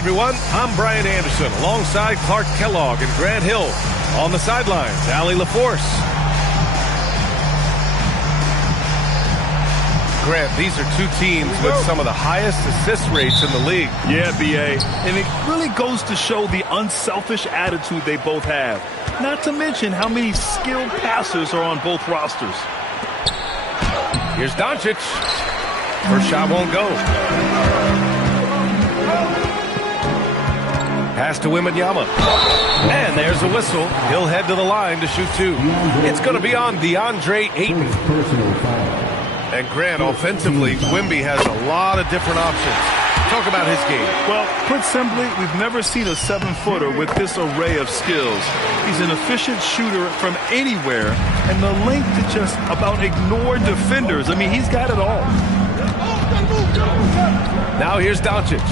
everyone, I'm Brian Anderson alongside Clark Kellogg and Grant Hill. On the sidelines, Allie LaForce. Grant, these are two teams with some of the highest assist rates in the league. Yeah, B.A. And it really goes to show the unselfish attitude they both have. Not to mention how many skilled passers are on both rosters. Here's Doncic. First shot won't go. Pass to Wembanyama. And there's a whistle. He'll head to the line to shoot two. It's going to be on DeAndre Ayton. And Grant, offensively, Wemby has a lot of different options. Talk about his game. Well, put simply, we've never seen a 7-footer with this array of skills. He's an efficient shooter from anywhere, and the length to just about ignore defenders. I mean, he's got it all. Now here's Doncic.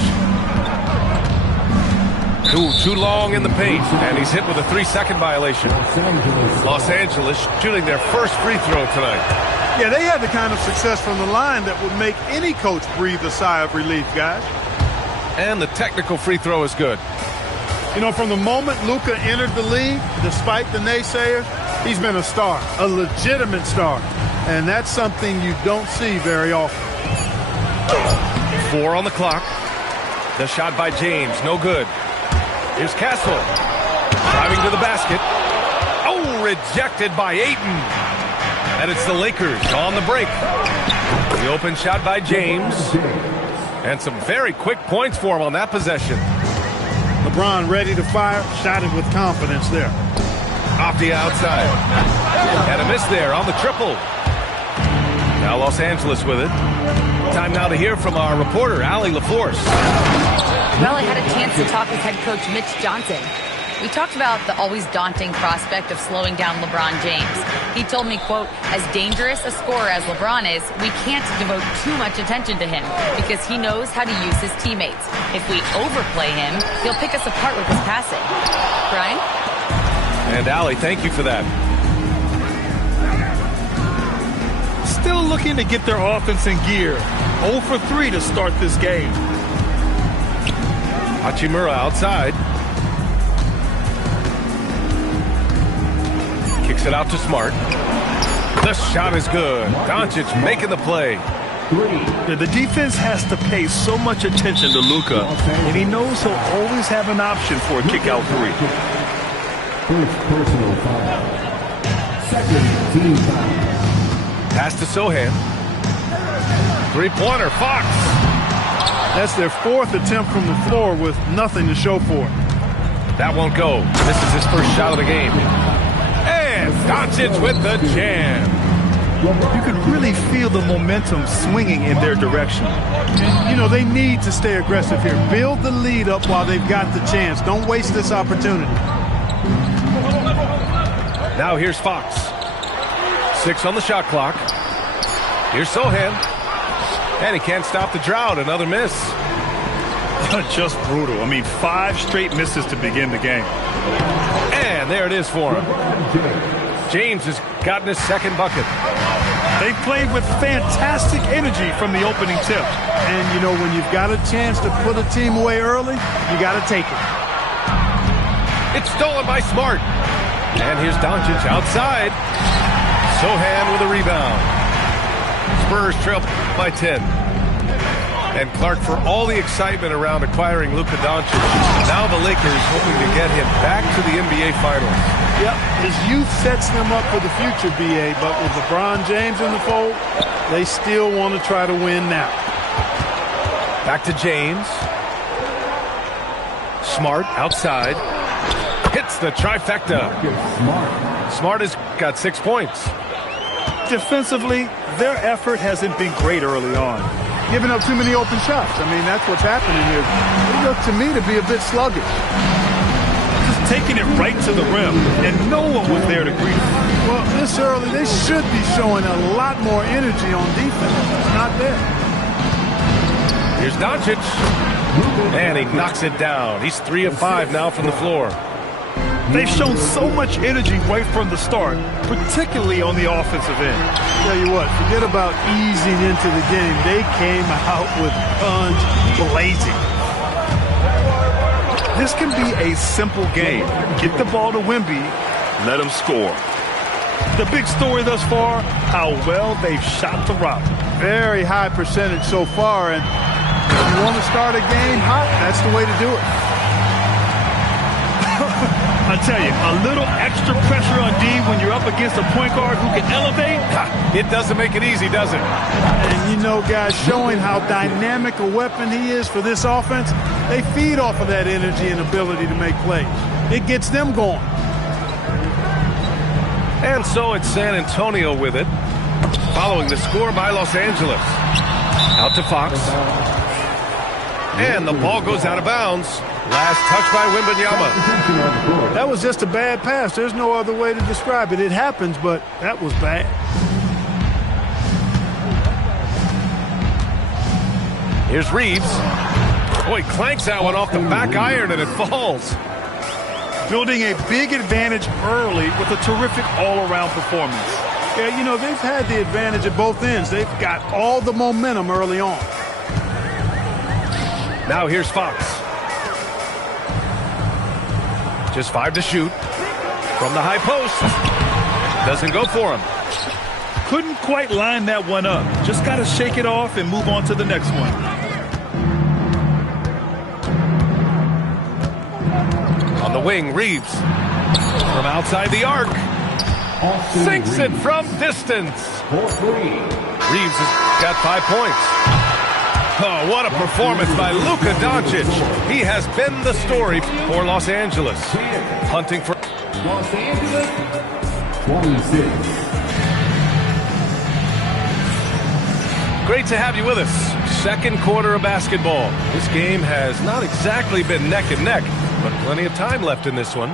Too long in the paint, and he's hit with a 3-second violation. Los Angeles shooting their first free throw tonight. Yeah, they had the kind of success from the line that would make any coach breathe a sigh of relief, guys. And the technical free throw is good. You know, from the moment Luka entered the league, despite the naysayers, he's been a star, a legitimate star. And that's something you don't see very often. 4 on the clock. The shot by James, no good. Here's Castle. Driving to the basket. Oh, rejected by Ayton. And it's the Lakers on the break. The open shot by James. And some very quick points for him on that possession. LeBron ready to fire. Shot it with confidence there. Off the outside. And a miss there on the triple. Now Los Angeles with it. Time now to hear from our reporter, Allie LaForce. Well, I had a chance to talk with head coach Mitch Johnson. We talked about the always daunting prospect of slowing down LeBron James. He told me, quote, as dangerous a scorer as LeBron is, we can't devote too much attention to him because he knows how to use his teammates. If we overplay him, he'll pick us apart with his passing. Brian? And Allie, thank you for that. Still looking to get their offense in gear. 0 for 3 to start this game. Hachimura outside. Kicks it out to Smart. The shot is good. Doncic making the play. The defense has to pay so much attention to Luka, and he knows he'll always have an option for a kick-out three. First personal foul. Second team foul. Pass to Sohan. Three-pointer, Fox. That's their 4th attempt from the floor with nothing to show for it. That won't go. This is his first shot of the game. And Doncic with the jam. You could really feel the momentum swinging in their direction. And, you know, they need to stay aggressive here. Build the lead up while they've got the chance. Don't waste this opportunity. Now here's Fox. 6 on the shot clock. Here's Sohan. And he can't stop the drought. Another miss. Just brutal. I mean, 5 straight misses to begin the game. And there it is for him. James has gotten his second bucket. They played with fantastic energy from the opening tip. And, you know, when you've got a chance to put a team away early, you got to take it. It's stolen by Smart. And here's Doncic outside. Sohan with a rebound. Spurs trail by 10. And Clark, for all the excitement around acquiring Luka Doncic, now the Lakers hoping to get him back to the NBA Finals. Yep, his youth sets them up for the future, B.A., but with LeBron James in the fold, they still want to try to win now. Back to James. Smart outside. Hits the trifecta. Smart has got 6 points. Defensively, their effort hasn't been great early on. Giving up too many open shots. I mean, that's what's happening here. They look to me to be a bit sluggish. Just taking it right to the rim, and no one was there to greet him. Well, this early, they should be showing a lot more energy on defense. It's not there. Here's Doncic. And he knocks it down. He's 3 of 5 now from the floor. They've shown so much energy right from the start, particularly on the offensive end. Tell you what, forget about easing into the game. They came out with guns blazing. This can be a simple game. Get the ball to Wemby, let him score. The big story thus far, how well they've shot the rock. Very high percentage so far, and if you want to start a game hot, that's the way to do it. I tell you, a little extra pressure on D when you're up against a point guard who can elevate. It doesn't make it easy, does it? And you know, guys, showing how dynamic a weapon he is for this offense, they feed off of that energy and ability to make plays. It gets them going. And so it's San Antonio with it, following the score by Los Angeles. Out to Fox. And the ball goes out of bounds. Last touch by Wembanyama. That was just a bad pass. There's no other way to describe it. It happens, but that was bad. Here's Reeves. Boy, clanks that one off the back iron and it falls. Building a big advantage early with a terrific all-around performance. Yeah, you know, they've had the advantage at both ends. They've got all the momentum early on. Now here's Fox. Just 5 to shoot. From the high post. Doesn't go for him. Couldn't quite line that one up. Just got to shake it off and move on to the next one. On the wing, Reeves. From outside the arc. Sinks it from distance. Reeves has got 5 points. Oh, what a performance by Luka Doncic. He has been the story for Los Angeles. Hunting for Los Angeles, 26. Great to have you with us. Second quarter of basketball. This game has not exactly been neck and neck, but plenty of time left in this one.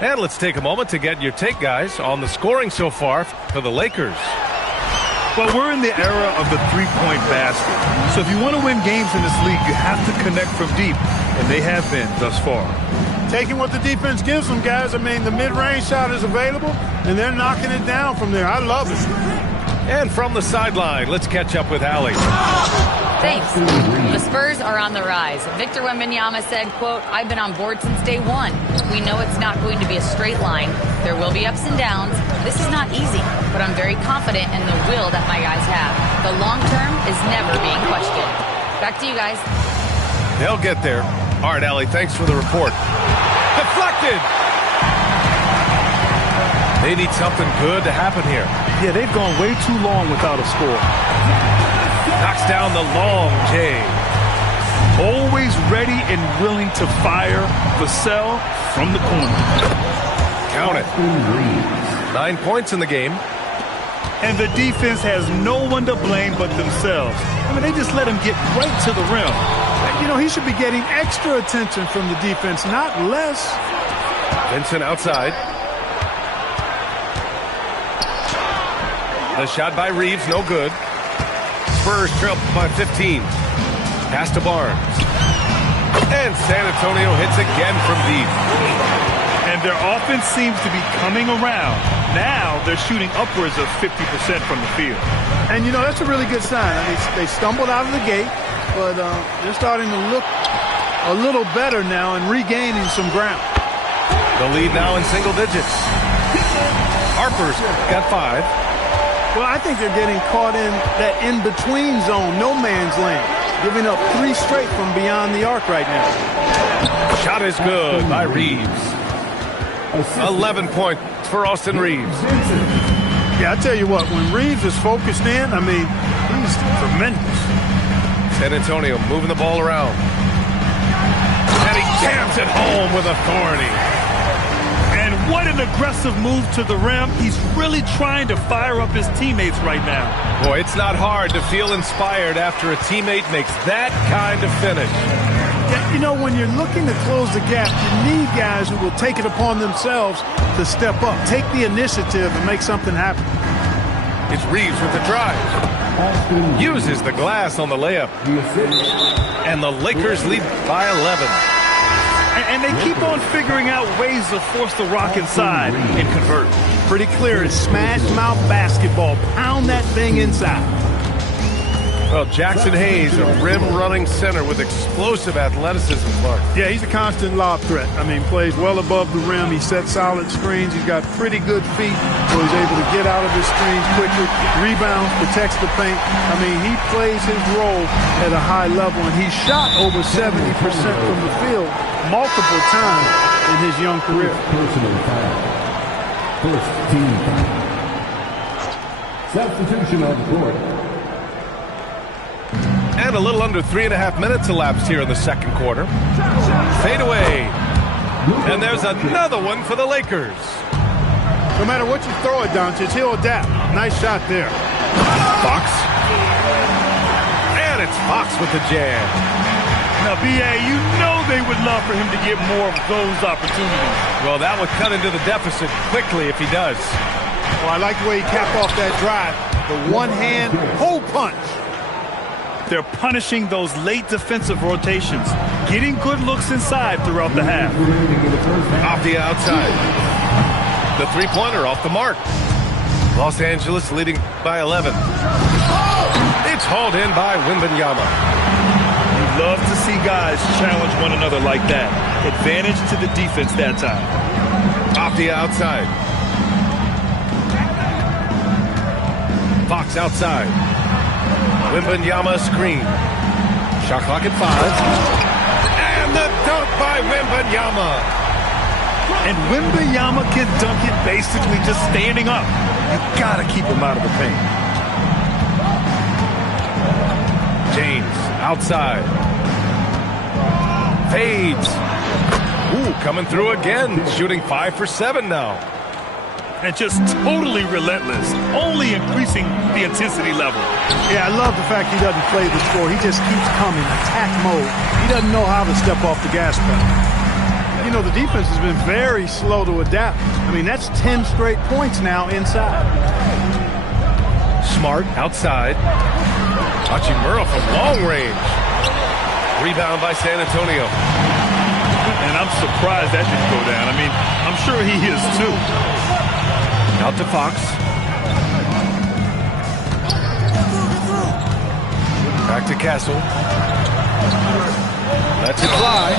And let's take a moment to get your take, guys, on the scoring so far for the Lakers. Well, we're in the era of the three-point basket. So if you want to win games in this league, you have to connect from deep, and they have been thus far. Taking what the defense gives them, guys. I mean, the mid-range shot is available, and they're knocking it down from there. I love it. And from the sideline, let's catch up with Allie. Thanks. The Spurs are on the rise. Victor Wembanyama said, quote, "I've been on board since day one. We know it's not going to be a straight line. There will be ups and downs. This is not easy, but I'm very confident in the will that my guys have. The long term is never being questioned." Back to you guys. They'll get there. All right, Allie, thanks for the report. Deflected! They need something good to happen here. Yeah, they've gone way too long without a score. Knocks down the long J. Always ready and willing to fire Vassell from the corner. Count it. 9 points in the game. And the defense has no one to blame but themselves. I mean, they just let him get right to the rim. You know, he should be getting extra attention from the defense, not less. Vincent outside. The shot by Reeves, no good. Spurs trail by 15. Pass to Barnes. And San Antonio hits again from deep. And their offense seems to be coming around. Now they're shooting upwards of 50% from the field. And, you know, that's a really good sign. I mean, they stumbled out of the gate, but they're starting to look a little better now and regaining some ground. The lead now in single digits. Harper's got 5. Well, I think they're getting caught in that in-between zone, no man's land, giving up 3 straight from beyond the arc right now. Shot is good by Reeves. 11 points for Austin Reeves. Yeah, I tell you what, when Reeves is focused in, I mean, he's tremendous. San Antonio moving the ball around. And he jams it home with authority. And what an aggressive move to the rim. He's really trying to fire up his teammates right now. Boy, it's not hard to feel inspired after a teammate makes that kind of finish. Yeah, you know, when you're looking to close the gap, you need guys who will take it upon themselves to step up, take the initiative and make something happen. It's Reeves with the drive. Uses the glass on the layup. And the Lakers lead by 11. And they keep on figuring out ways to force the rock inside and convert. Pretty clear. It's smash mouth basketball. Pound that thing inside. Well, Jackson Hayes, a rim-running center with explosive athleticism, Clark. Yeah, he's a constant lob threat. I mean, plays well above the rim. He sets solid screens. He's got pretty good feet, so he's able to get out of his screens quickly, rebounds, protects the paint. I mean, he plays his role at a high level, and he's shot over 70% from the field multiple times in his young career. Personal foul. First team foul. Substitution on the court. And a little under 3.5 minutes elapsed here in the second quarter. Fade away. And there's another one for the Lakers. No matter what you throw at Doncic, he'll adapt. Nice shot there. Fox. And it's Fox with the jam. Now, B.A., you know they would love for him to get more of those opportunities. Well, that would cut into the deficit quickly if he does. Well, I like the way he capped off that drive. The one-hand hole punch. They're punishing those late defensive rotations, getting good looks inside throughout the half. Off the outside. The three-pointer off the mark. Los Angeles leading by 11. It's hauled in by Wembanyama. You love to see guys challenge one another like that. Advantage to the defense that time. Off the outside. Fox outside. Wembanyama screen. Shot clock at 5. And the dunk by Wembanyama. And Wembanyama can dunk it basically just standing up. You gotta keep him out of the paint. James outside. Fades. Ooh, coming through again. Shooting 5 for 7 now. And just totally relentless, only increasing the intensity level. Yeah, I love the fact he doesn't play the score. He just keeps coming, attack mode. He doesn't know how to step off the gas pedal. You know, the defense has been very slow to adapt. I mean, that's 10 straight points now inside. Smart outside. Hachimura from long range. Rebound by San Antonio. And I'm surprised that didn't go down. I mean, I'm sure he is too. Out to Fox. Back to Castle. Lets it fly.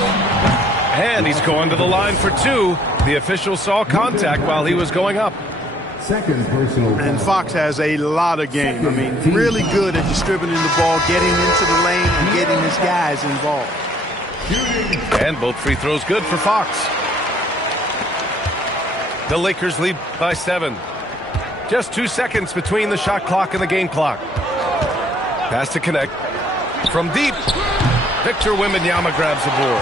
And he's going to the line for 2. The official saw contact while he was going up. Second personal foul. And Fox has a lot of game. I mean, really good at distributing the ball, getting into the lane, and getting his guys involved. And both free throws good for Fox. The Lakers lead by 7. Just 2 seconds between the shot clock and the game clock. Pass to connect. From deep, Victor Wembanyama grabs the board.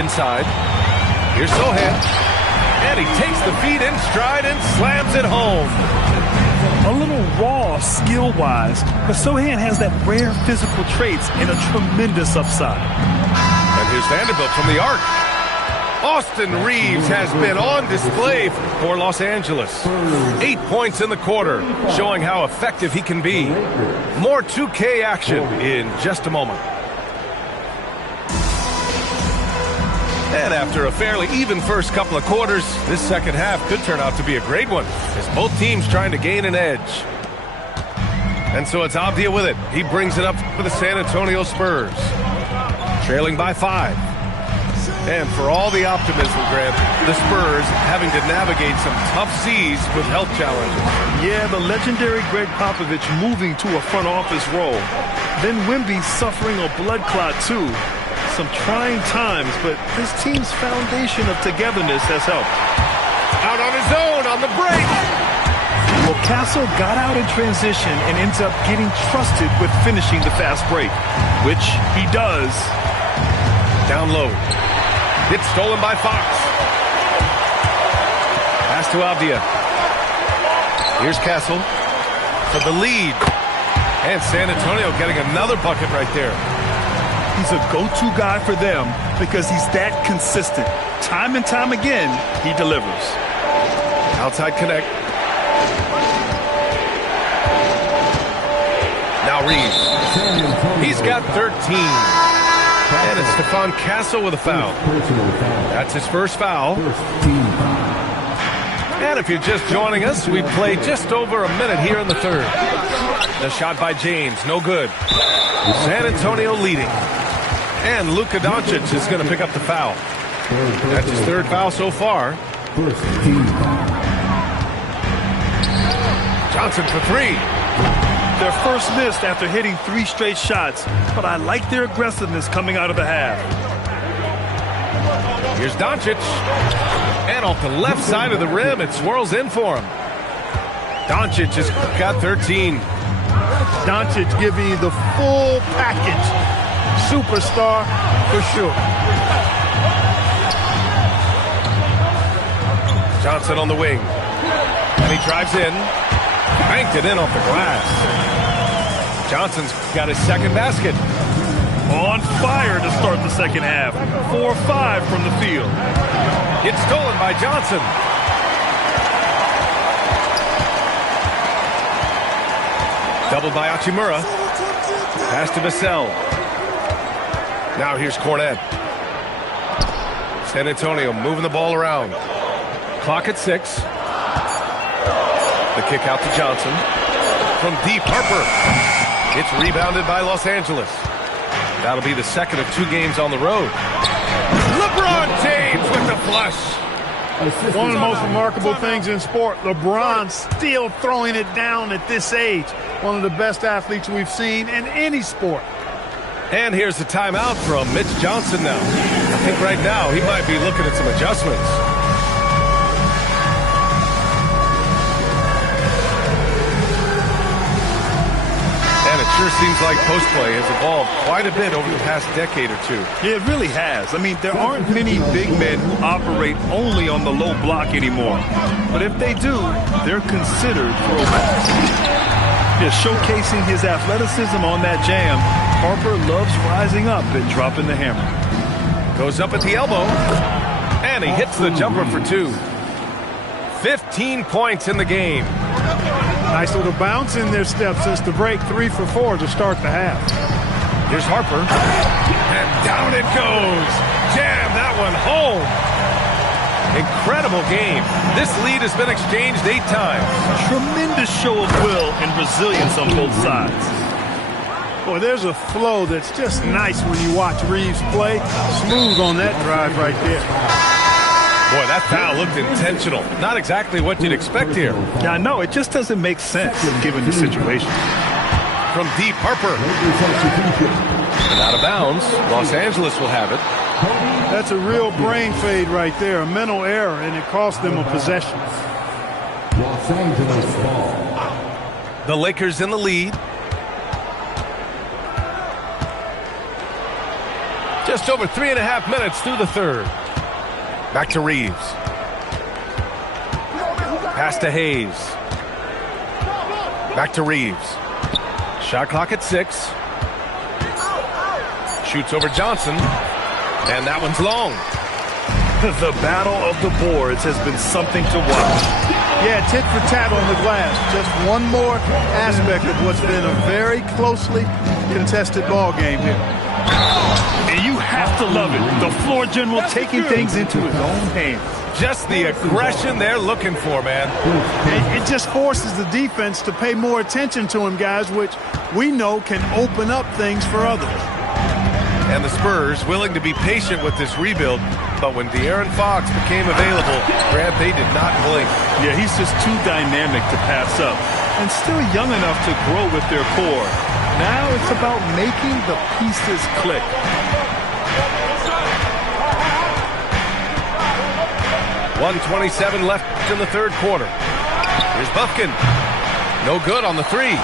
Inside. Here's Sohan. And he takes the feed in stride and slams it home. A little raw skill-wise, but Sohan has that rare physical traits and a tremendous upside. And here's Vanderbilt from the arc. Austin Reeves has been on display for Los Angeles. 8 points in the quarter, showing how effective he can be. More 2K action in just a moment. And after a fairly even first couple of quarters, this second half could turn out to be a great one, as both teams trying to gain an edge. And so it's Avdia with it. He brings it up for the San Antonio Spurs. Trailing by 5. And for all the optimism, Grant, the Spurs having to navigate some tough seas with health challenges. Yeah, the legendary Greg Popovich moving to a front office role. Then Wemby suffering a blood clot too. Some trying times, but this team's foundation of togetherness has helped. Out on his own on the break. Well, Castle got out in transition and ends up getting trusted with finishing the fast break, which he does. Down low. It's stolen by Fox. Pass to Avdia. Here's Castle for the lead. And San Antonio getting another bucket right there. He's a go-to guy for them because he's that consistent. Time and time again, he delivers. Outside connect. Now Reeves. He's got 13. And it's Stephon Castle with a foul. That's his first foul. And if you're just joining us, we've played just over a minute here in the third. The shot by James, no good. San Antonio leading. And Luka Doncic is going to pick up the foul. That's his third foul so far. First team foul. Johnson for three. Their first missed after hitting 3 straight shots, but I like their aggressiveness coming out of the half. Here's Doncic. And off the left side of the rim, it swirls in for him. Doncic has got 13. Doncic giving you the full package. Superstar for sure. Johnson on the wing. And he drives in. Banked it in off the glass. Johnson's got his second basket. On fire to start the second half. 4-5 from the field. It's stolen by Johnson. Doubled by Hachimura. Pass to Vassell. Now here's Cornet. San Antonio moving the ball around. Clock at 6. The kick out to Johnson. From deep, Harper. It's rebounded by Los Angeles. That'll be the second of 2 games on the road. LeBron James with the flush. One of the most remarkable things in sport, LeBron still throwing it down at this age. One of the best athletes we've seen in any sport. And here's the timeout from Mitch Johnson now. I think right now he might be looking at some adjustments. And it sure seems like post play has evolved quite a bit over the past decade or two. Yeah, it really has. I mean, there aren't many big men who operate only on the low block anymore. But if they do, they're considered throwbacks. Yeah, showcasing his athleticism on that jam, Harper loves rising up and dropping the hammer. Goes up at the elbow, and he hits the jumper for 2. 15 points in the game. Nice little bounce in their step since the break. 3 for 4 to start the half. Here's Harper, and down it goes. Jam that one home. Incredible game. This lead has been exchanged 8 times. Tremendous show of will and resilience on both sides. Boy, there's a flow that's just nice when you watch Reeves play. Smooth on that drive right there. Boy, that foul looked intentional. Not exactly what you'd expect here. Yeah, I know. It just doesn't make sense given the situation. From deep, Harper. And out of bounds. Los Angeles will have it. That's a real brain fade right there, a mental error, and it cost them a possession. Los Angeles ball. The Lakers in the lead. Just over 3.5 minutes through the third. Back to Reeves. Pass to Hayes. Back to Reeves. Shot clock at 6. Shoots over Johnson. And that one's long. The battle of the boards has been something to watch. Yeah, tit for tat on the glass. Just one more aspect of what's been a very closely contested ball game here. And you have to love it. The floor general taking things into his own hands. Just the aggression they're looking for, man. It just forces the defense to pay more attention to him, guys, which we know can open up things for others. And the Spurs willing to be patient with this rebuild, but when De'Aaron Fox became available, Grant, they did not blink. Yeah, he's just too dynamic to pass up, and still young enough to grow with their core. Now it's about making the pieces click. .127 left in the third quarter. Here's Bufkin. No good on the 3.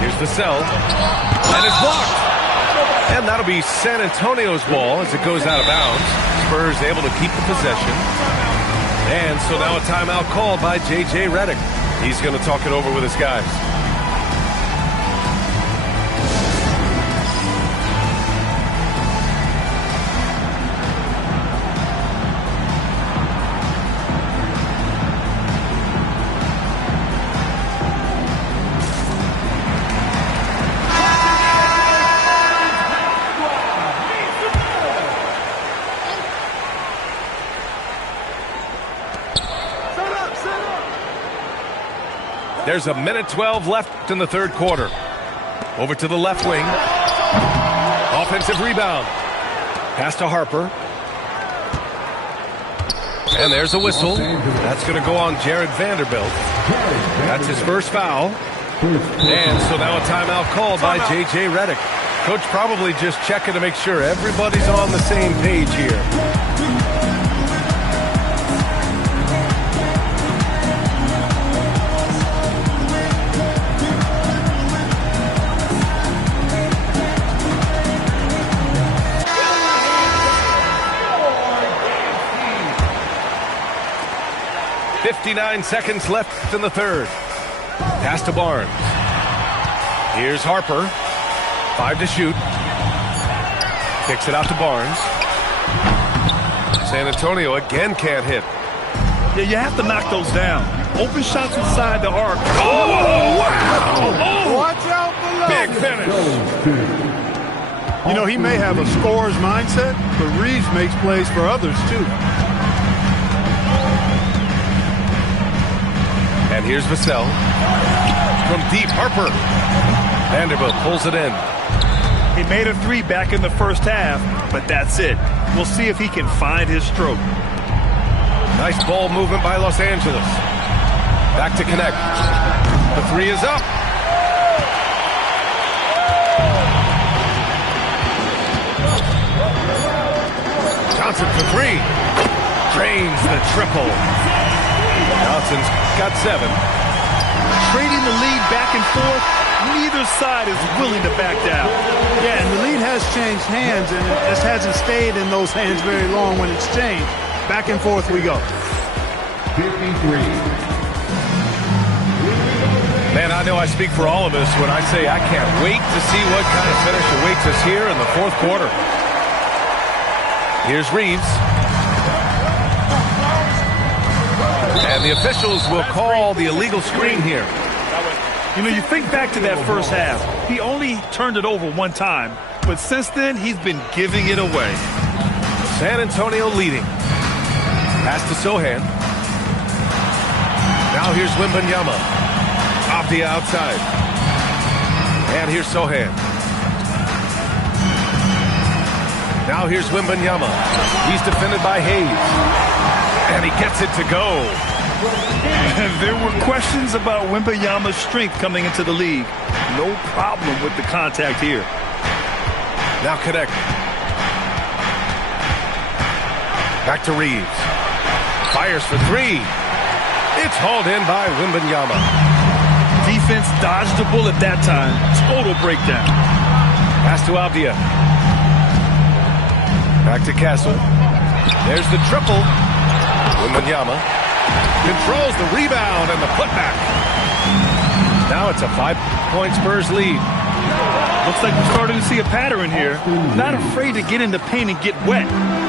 Here's Vassell. And it's blocked. And that'll be San Antonio's ball as it goes out of bounds. Spurs able to keep the possession. And so now a timeout called by J.J. Redick. He's going to talk it over with his guys. There's a minute 12 left in the third quarter. Over to the left wing. Offensive rebound. Pass to Harper. And there's a whistle. That's going to go on Jared Vanderbilt. That's his first foul. And so now a timeout called by J.J. Redick. Coach probably just checking to make sure everybody's on the same page here. .59 seconds left in the third. Pass to Barnes. Here's Harper. 5 to shoot. Kicks it out to Barnes. San Antonio again can't hit. Yeah, you have to knock those down. Open shots inside the arc. Oh, wow! Oh, watch out below. Big finish. You know, he may have a scorer's mindset, but Reeves makes plays for others, too. And here's Vassell. From deep, Harper. Vanderbilt pulls it in. He made a three back in the first half, but that's it. We'll see if he can find his stroke. Nice ball movement by Los Angeles. Back to connect. The three is up. Johnson for three. Drains the triple. Johnson's got 7. Trading the lead back and forth, neither side is willing to back down. Yeah, and the lead has changed hands, and it just hasn't stayed in those hands very long when it's changed. Back and forth we go. 53. Man, I know I speak for all of us when I say I can't wait to see what kind of finish awaits us here in the fourth quarter. Here's Reeves. And the officials will call the illegal screen here. You know, you think back to that first half. He only turned it over one time, but since then, he's been giving it away. San Antonio leading. Pass to Sohan. Now here's Wembanyama. Off the outside. And here's Sohan. Now here's Wembanyama. He's defended by Hayes. And he gets it to go. There were questions about Wembanyama's strength coming into the league. No problem with the contact here. Now connect. Back to Reeves. Fires for three. It's hauled in by Wembanyama. Defense dodged the bullet that time. Total breakdown. Pass to Avdia. Back to Castle. There's the triple. Wembanyama controls the rebound and the putback. Now it's a 5-point Spurs lead. Looks like we're starting to see a pattern here. Not afraid to get in the paint and get wet.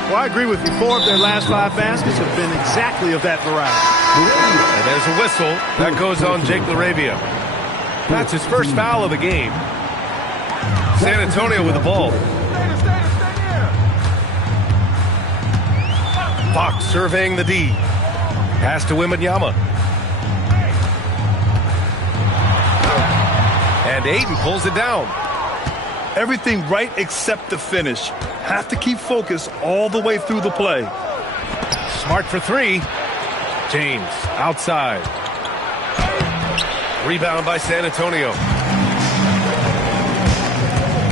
Well, I agree with you. 4 of their last 5 baskets have been exactly of that variety. And there's a whistle. That goes on Jake LaRavia. That's his first foul of the game. San Antonio with the ball. Fox surveying the D. Pass to Wembanyama. And Ayton pulls it down. Everything right except the finish. Have to keep focus all the way through the play. Smart for three. James outside. Rebound by San Antonio.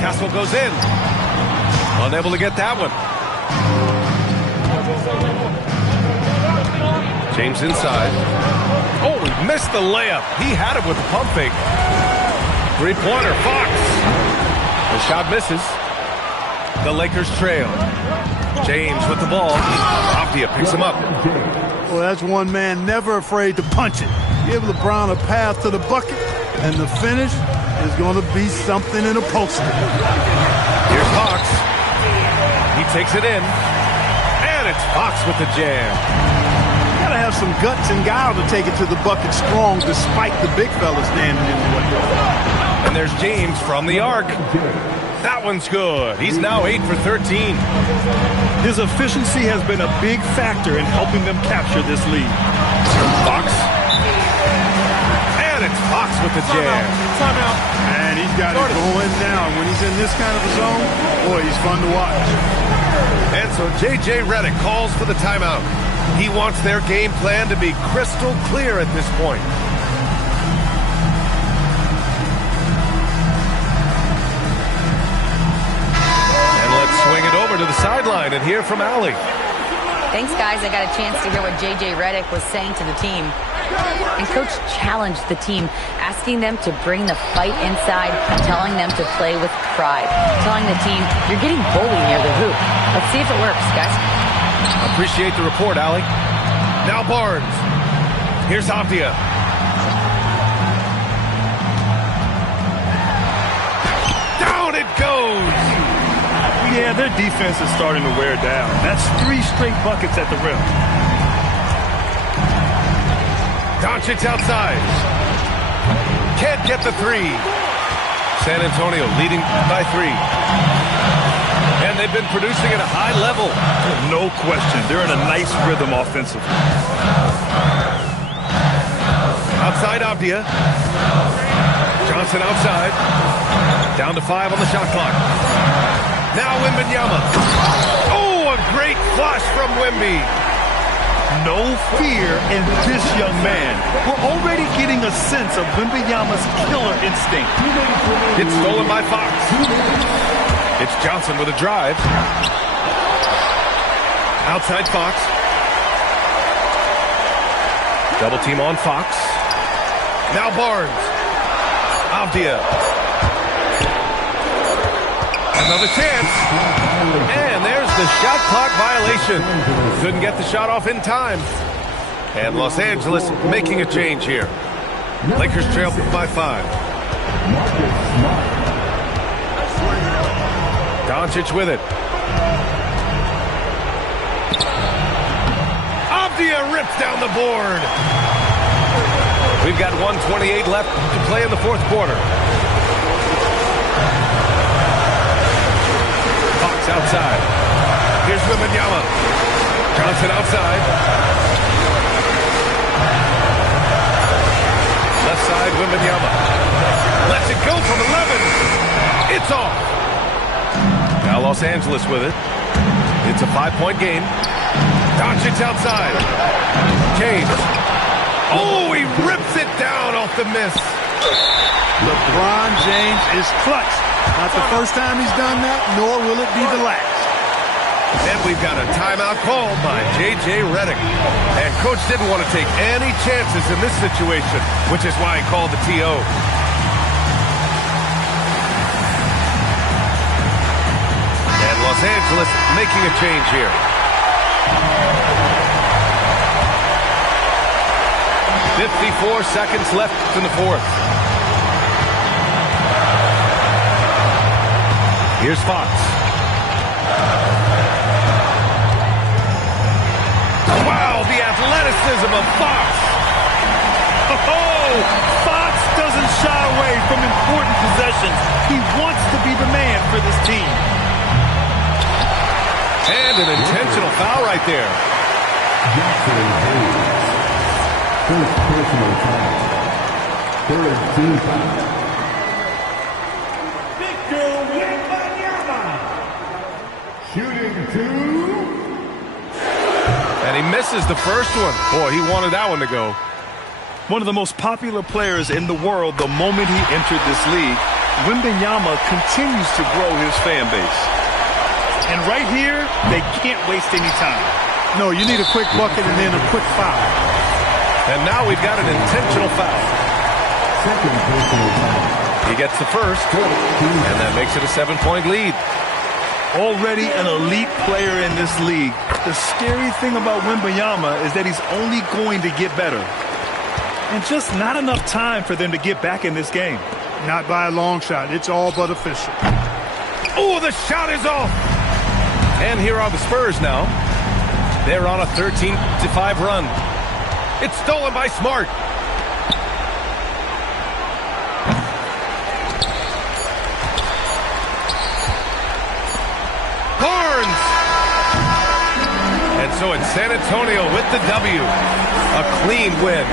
Castle goes in. Unable to get that one. James inside. Oh, he missed the layup. He had it with the pump fake. Three-pointer, Fox. The shot misses. The Lakers trail. James with the ball. Avdia picks him up. Well, that's one man never afraid to punch it. Give LeBron a path to the bucket, and the finish is going to be something in a poster. Here's Fox. He takes it in. And it's Fox with the jam. Got to have some guts and guile to take it to the bucket strong despite the big fella standing in the way. And there's James from the arc. That one's good. He's now 8 for 13. His efficiency has been a big factor in helping them capture this lead. Fox. And it's Fox with the jam. Timeout. And he's got it going now. When he's in this kind of a zone, boy, he's fun to watch. And so J.J. Redick calls for the timeout. He wants their game plan to be crystal clear at this point. And let's swing it over to the sideline and hear from Allie. Thanks, guys. I got a chance to hear what J.J. Redick was saying to the team. And Coach challenged the team, asking them to bring the fight inside, telling them to play with pride, telling the team, you're getting bullied near the hoop. Let's see if it works, guys. Appreciate the report, Allie. Now Barnes. Here's Avdia. Down it goes. Yeah, their defense is starting to wear down. That's 3 straight buckets at the rim. Doncic outside. Can't get the 3. San Antonio leading by 3. And they've been producing at a high level. No question. They're in a nice rhythm offensively. Outside Avdia. Johnson outside. Down to 5 on the shot clock. Now Wembanyama. Oh, a great flush from Wemby. No fear in this young man. We're already getting a sense of Wembanyama's killer instinct. It's stolen by Fox. It's Johnson with a drive. Outside Fox. Double team on Fox. Now Barnes. Avdia. Another chance. And there's the shot clock violation. Couldn't get the shot off in time. And Los Angeles making a change here. Lakers trail by 5. Doncic with it. Avdia rips down the board. We've got 1:28 left to play in the fourth quarter. Fox outside. Here's Wembanyama. Johnson outside. Left side, Wembanyama. Lets it go from 11. It's off. Now Los Angeles with it. It's a 5-point game. Doncic outside. James. Oh, he rips it down off the miss. LeBron James is clutch. Not the first time he's done that, nor will it be the last. And we've got a timeout called by J.J. Redick. And Coach didn't want to take any chances in this situation, which is why he called the TO. And Los Angeles making a change here. .54 seconds left in the fourth. Here's Fox. Wow, the athleticism of Fox. Oh, Fox doesn't shy away from important possessions. He wants to be the man for this team. And an intentional foul right there. First personal foul. Third team foul. Victor Wembanyama. Shooting 2. And he misses the first one. Boy, he wanted that one to go. One of the most popular players in the world the moment he entered this league, Wembanyama continues to grow his fan base. And right here, they can't waste any time. No, you need a quick bucket and then a quick foul. And now we've got an intentional foul. Second personal foul. He gets the first, and that makes it a 7-point lead. Already an elite player in this league. The scary thing about Wembanyama is that he's only going to get better. And just not enough time for them to get back in this game. Not by a long shot. It's all but official. Oh, the shot is off. And here are the Spurs now. They're on a 13-5 run. It's stolen by Smart. Barnes. And so it's San Antonio with the W. A clean win.